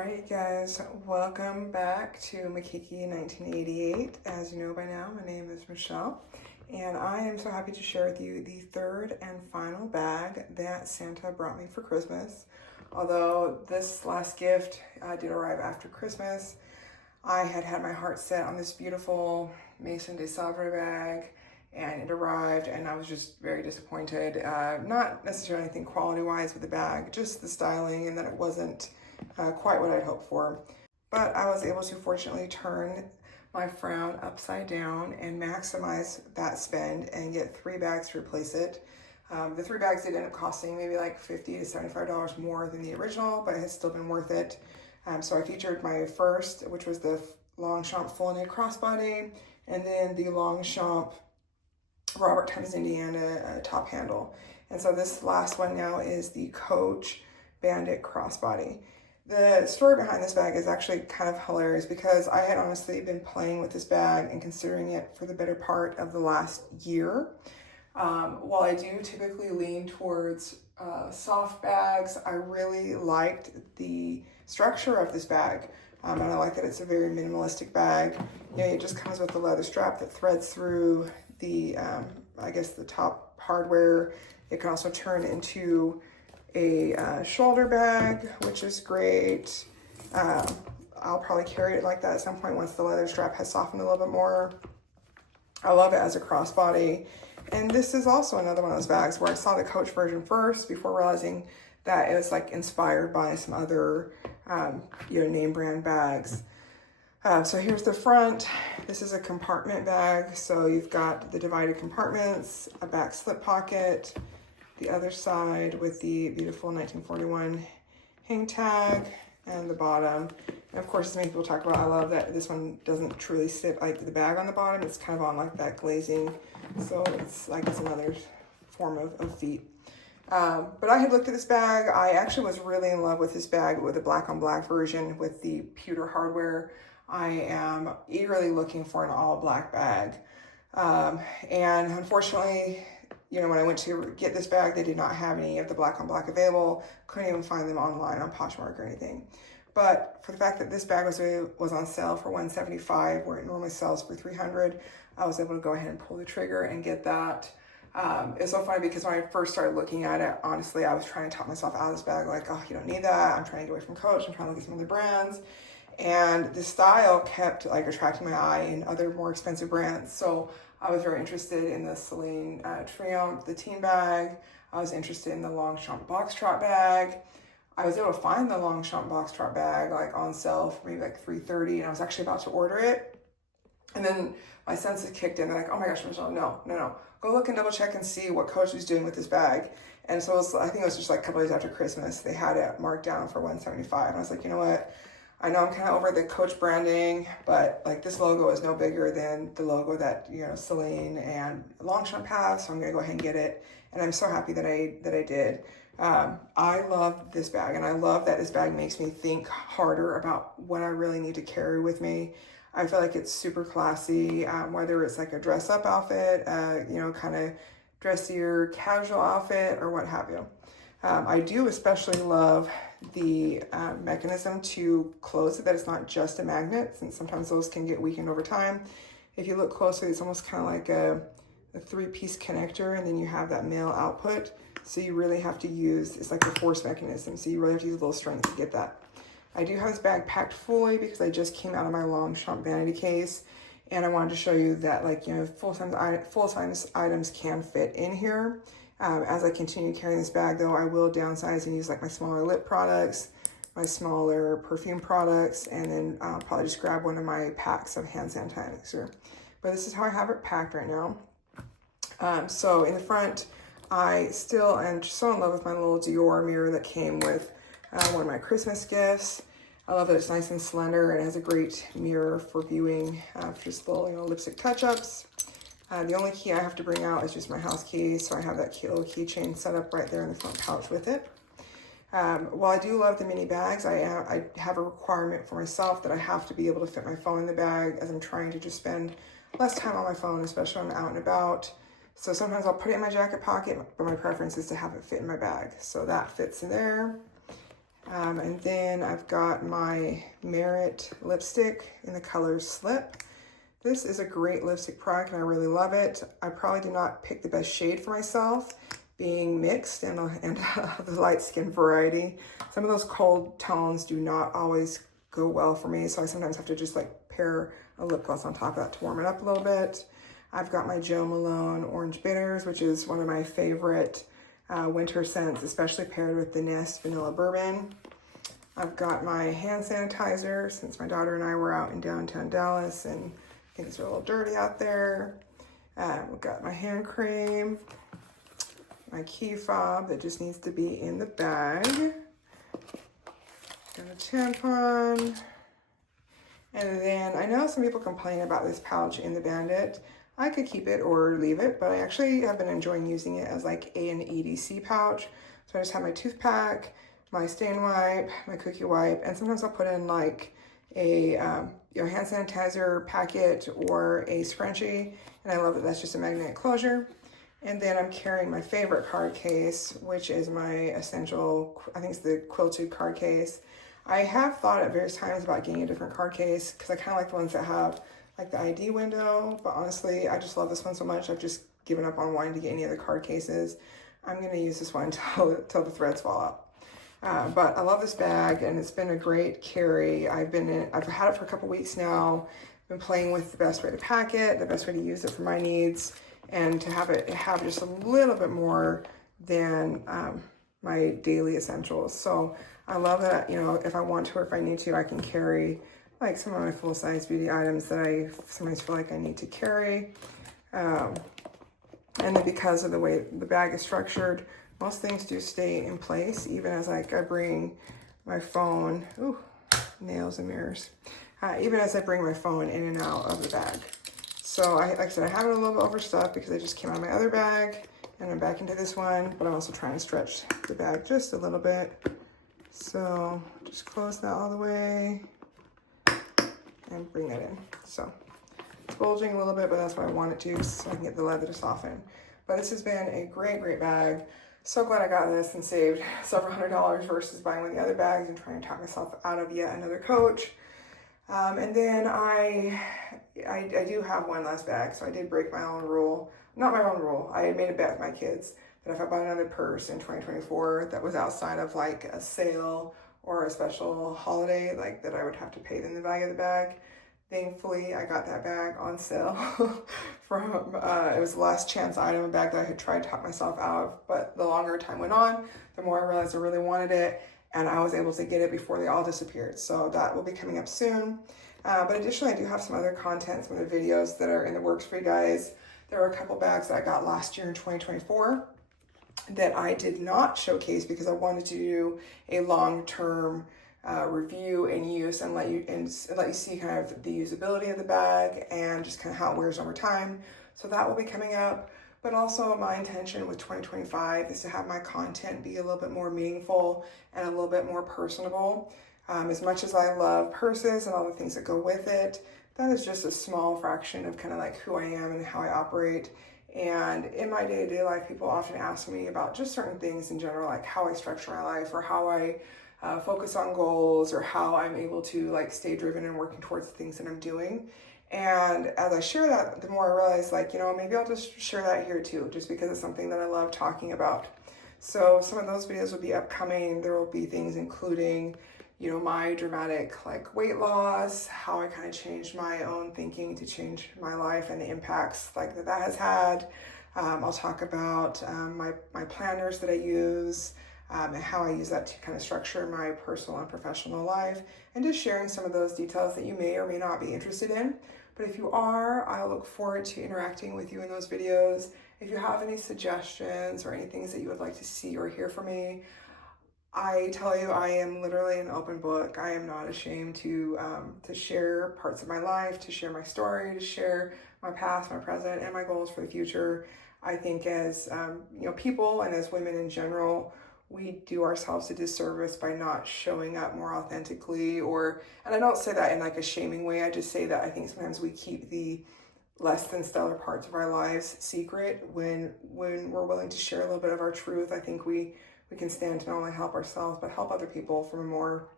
Alright guys, welcome back to Makiki 1988. As you know by now, my name is Michelle, and I am so happy to share with you the third and final bag that Santa brought me for Christmas. Although this last gift did arrive after Christmas, I had my heart set on this beautiful Maison de Sèvres bag, and it arrived and I was just very disappointed. Not necessarily anything quality-wise with the bag, just the styling and that it wasn't quite what I'd hoped for. But I was able to fortunately turn my frown upside down and maximize that spend and get 3 bags to replace it. The 3 bags did end up costing maybe like $50 to $75 more than the original, but it has still been worth it. So I featured my first, which was the Longchamp full knit crossbody, and then the Longchamp Robert Times Indiana top handle. And so this last one now is the Coach Bandit Crossbody. The story behind this bag is actually kind of hilarious because I had honestly been playing with this bag and considering it for the better part of the last year. While I do typically lean towards soft bags, I really liked the structure of this bag. And I like that it's a very minimalistic bag. You know, it just comes with a leather strap that threads through the, I guess the top hardware. It can also turn into a shoulder bag, which is great. I'll probably carry it like that at some point once the leather strap has softened a little bit more. I love it as a crossbody. And this is also another one of those bags where I saw the Coach version first before realizing that it was like inspired by some other, name brand bags. So here's the front. This is a compartment bag. So you've got the divided compartments, a back slip pocket, the other side with the beautiful 1941 hang tag, and the bottom. And of course, as many people talk about, I love that this one doesn't truly sit like the bag on the bottom. It's kind of on like that glazing. So it's like it's another form of feet. But I had looked at this bag. I actually was really in love with this bag with the black on black version with the pewter hardware. I am eagerly looking for an all black bag. And unfortunately, you know, when I went to get this bag, they did not have any of the black on black available. Couldn't even find them online on Poshmark or anything. But for the fact that this bag was on sale for $175, where it normally sells for $300, I was able to go ahead and pull the trigger and get that. It's so funny because when I first started looking at it, honestly, I was trying to talk myself out of this bag, like, oh, you don't need that. I'm trying to get away from Coach. I'm trying to look at some other brands. And the style kept like attracting my eye in other more expensive brands. So I was very interested in the Celine Triumph, the teen bag. I was interested in the Longchamp box trot bag. I was able to find the Longchamp box trot bag like on sale for maybe like $330, and I was actually about to order it. And then my senses kicked in. They're like, oh my gosh, Michelle, no. Go look and double check and see what Coach was doing with this bag. And so I think it was just like a couple days after Christmas, they had it marked down for $175. And I was like, you know what? I know I'm kind of over the Coach branding, but like this logo is no bigger than the logo that, you know, Celine and Longchamp have, so I'm gonna go ahead and get it. And I'm so happy that I did. I love this bag, and I love that this bag makes me think harder about what I really need to carry with me. I feel like it's super classy, whether it's like a dress up outfit, kind of dressier casual outfit or what have you. I do especially love the mechanism to close it, that it's not just a magnet, since sometimes those can get weakened over time. If you look closely, it's almost kind of like a 3-piece connector, and then you have that male output. So you really have to use, it's like a force mechanism, so you really have to use a little strength to get that. I do have this bag packed fully because I just came out of my Longchamp vanity case, and I wanted to show you that, like, you know, full-size items can fit in here. As I continue carrying this bag, though, I will downsize and use like my smaller lip products, my smaller perfume products, and then I'll probably just grab one of my packs of hand sanitizer. But this is how I have it packed right now. So in the front, I still am so in love with my little Dior mirror that came with one of my Christmas gifts. I love that it's nice and slender and it has a great mirror for viewing just little, lipstick touch-ups. The only key I have to bring out is just my house key, so I have that cute little keychain set up right there in the front pouch with it. While I do love the mini bags, I have a requirement for myself that I have to be able to fit my phone in the bag, as I'm trying to just spend less time on my phone, especially when I'm out and about. So sometimes I'll put it in my jacket pocket, but my preference is to have it fit in my bag. So that fits in there. And then I've got my Merit lipstick in the color Slip. This is a great lipstick product and I really love it. I probably did not pick the best shade for myself, being mixed and the light skin variety. Some of those cold tones do not always go well for me, so I sometimes have to just like pair a lip gloss on top of that to warm it up a little bit. I've got my Jo Malone Orange Bitters, which is one of my favorite winter scents, especially paired with the Nest Vanilla Bourbon. I've got my hand sanitizer since my daughter and I were out in downtown Dallas and things are a little dirty out there. We've got my hand cream, my key fob that just needs to be in the bag, got a tampon, and then I know some people complain about this pouch in the Bandit. I could keep it or leave it, but I actually have been enjoying using it as like an EDC pouch. So I just have my tooth pack, my stain wipe, my cookie wipe, and sometimes I'll put in like a hand sanitizer packet or a scrunchie, and I love that that's just a magnetic closure. And then I'm carrying my favorite card case, which is my essential, I think it's the quilted card case. I have thought at various times about getting a different card case because I kind of like the ones that have like the ID window, but honestly, I just love this one so much, I've just given up on wanting to get any other card cases. I'm going to use this one until the threads fall out. But I love this bag and it's been a great carry. I've had it for a couple weeks now. Been playing with the best way to pack it, the best way to use it for my needs, and to have just a little bit more than my daily essentials. So I love that, you know, if I want to or if I need to, I can carry like some of my full-size beauty items that I sometimes feel like I need to carry. And then because of the way the bag is structured, most things do stay in place, even as like I bring my phone, ooh, nails and mirrors, even as I bring my phone in and out of the bag. So like I said, I have it a little bit overstuffed because I just came out of my other bag and I'm back into this one, but I'm also trying to stretch the bag just a little bit. So just close that all the way and bring that in. So it's bulging a little bit, but that's what I want it to, so I can get the leather to soften. But this has been a great, great bag. So glad I got this and saved several $100s versus buying one of the other bags and trying to talk myself out of yet another coach. And then I do have one last bag, so I did break my own rule. Not my own rule. I made a bet with my kids that if I bought another purse in 2024 that was outside of like a sale or a special holiday, like that I would have to pay them the value of the bag. Thankfully, I got that bag on sale from, it was the last chance item, a bag that I had tried to talk myself out of, but the longer time went on, the more I realized I really wanted it, and I was able to get it before they all disappeared. So that will be coming up soon. But additionally, I do have some other content, some other videos that are in the works for you guys. There are a couple bags that I got last year in 2024 that I did not showcase because I wanted to do a long-term review and use and let you see kind of the usability of the bag and just kind of how it wears over time. So that will be coming up. But also my intention with 2025 is to have my content be a little bit more meaningful and a little bit more personable. As much as I love purses and all the things that go with it, that is just a small fraction of kind of like who I am and how I operate. And in my day-to-day life, people often ask me about just certain things in general, like how I structure my life or how I focus on goals or how I'm able to like stay driven and working towards the things that I'm doing. And as I share that, the more I realize like, you know, maybe I'll just share that here too, just because it's something that I love talking about. So some of those videos will be upcoming. There will be things including, you know, my dramatic like weight loss, how I kind of changed my own thinking to change my life and the impacts like that has had. I'll talk about my planners that I use, and how I use that to kind of structure my personal and professional life, and just sharing some of those details that you may or may not be interested in. But if you are, I look forward to interacting with you in those videos. If you have any suggestions or any things that you would like to see or hear from me, I tell you, I am literally an open book. I am not ashamed to share parts of my life, to share my story, to share my past, my present, and my goals for the future. I think as you know, people and as women in general, we do ourselves a disservice by not showing up more authentically, and I don't say that in like a shaming way. I just say that I think sometimes we keep the less than stellar parts of our lives secret when we're willing to share a little bit of our truth. I think we we can stand to not only help ourselves, but help other people from a more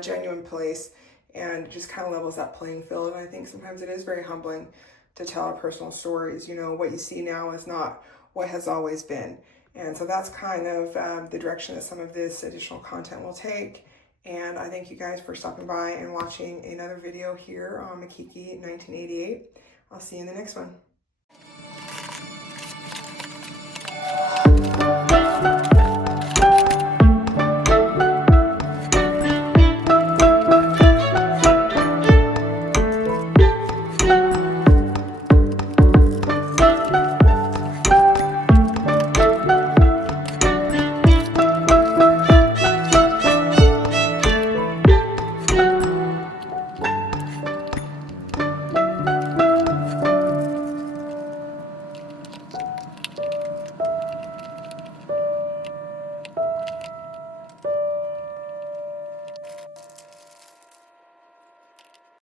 genuine place, and just kind of levels that playing field. And I think sometimes it is very humbling to tell our personal stories. You know, what you see now is not what has always been. And so that's kind of the direction that some of this additional content will take. And I thank you guys for stopping by and watching another video here on Makiki 1988. I'll see you in the next one.